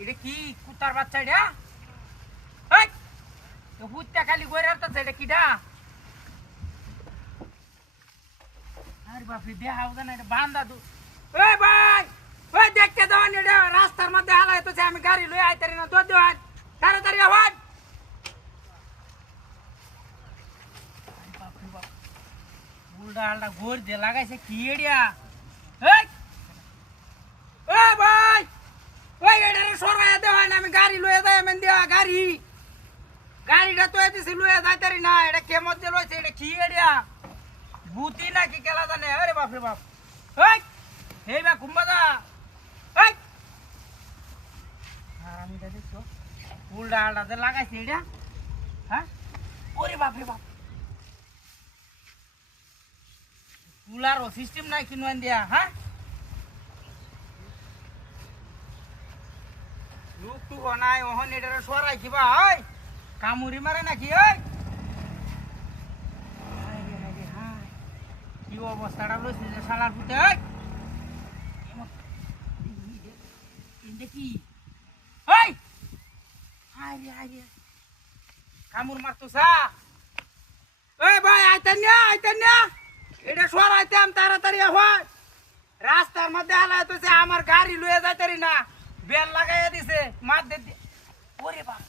এটা কি কুতার বাচ্চা এটা? এই তো হুত্যা খালি কইরা তো এটা কিডা? আরে বাপ রে দেহা ওদা না এটা বান্দা দু। এই ভাই ওই দেখতে দাও না এটা রাস্তার মধ্যে হালাই তো আমি গাড়ি লই আইতারি না তো দেওয়ান তাড়াতাড়ি আওয়াজ। আরে বাপ রে বাপ উল্টা আলটা গোর দিয়ে লাগাইছে কি এডিয়া? এই এই ভাই ওই এটা সরাইয়া দেওয়ান আমি গাড়ি লইয়া যাই আমি দেওয়া গাড়িটা তো এদিকে লইয়া যাইতারি না এটা কেমন দিয়ে লইছে এটা কি এডিয়া? ভূতি নাকি কেলা জানে? আরে বাপ রে বাপ এই এই বা কুম্বাদা এই আমি দেখছো উল্টা আলটাতে লাগাইছে এটা। হ্যাঁ ওরে বাপ রে বাপ কুলারও সিস্টেম নাই কিনুয়ান দিয়া। হ্যাঁ লোক টু নাই ওহন এটারে সরাই কিবা ওই কামুরি মারে নাকি? ওই কি অবস্থাটা লইছে যে শালার পুতে? দেখি ওই আরে আরে কামুর মারতো সা। ওই ভাই আইতেন না এটা সরাইতাম তাড়াতাড়ি হয় রাস্তার মধ্যে হালাই তো আমার গাড়ি লইয়া যাইতারি না বেল লাগাইয়া দিছে মার দে। ওরে বাপ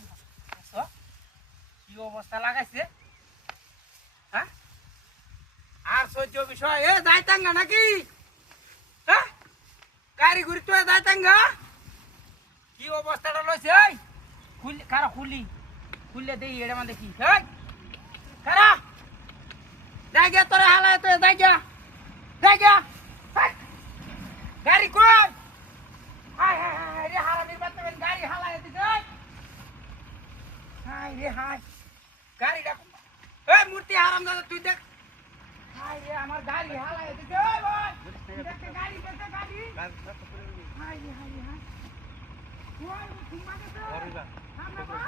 কি অবস্থা লাগাইছে? হ্যাঁ আর সহ্য বিষয় এ যাইতাঙ্গা নাকি? হ্যাঁ গাড়ি ঘুরি তো যাইতাঙ্গা কি অবস্থাটা লইছে? এই খুলি কারা খুললে দেই এটা মানে কি? এই কারা যাই গিয়া তোরা হালায় তো যাই গিয়া গাড়ি কই? হাই হাই হাই রে হারামির বাচ্চা গাড়ি হালায় দিছে। হাই রে হাই গাড়িটা এই মূর্তি হারাম দাদা তুই দেখ। হাই রে আমার গাড়ি হালায় দিছে। ওই ভাই দেখতে গাড়ি হাই রে হাই ওই ঘুমা গেছে সামনে বা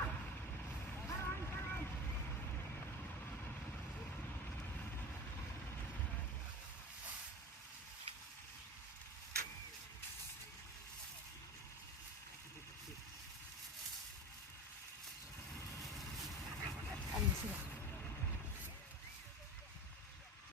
আমি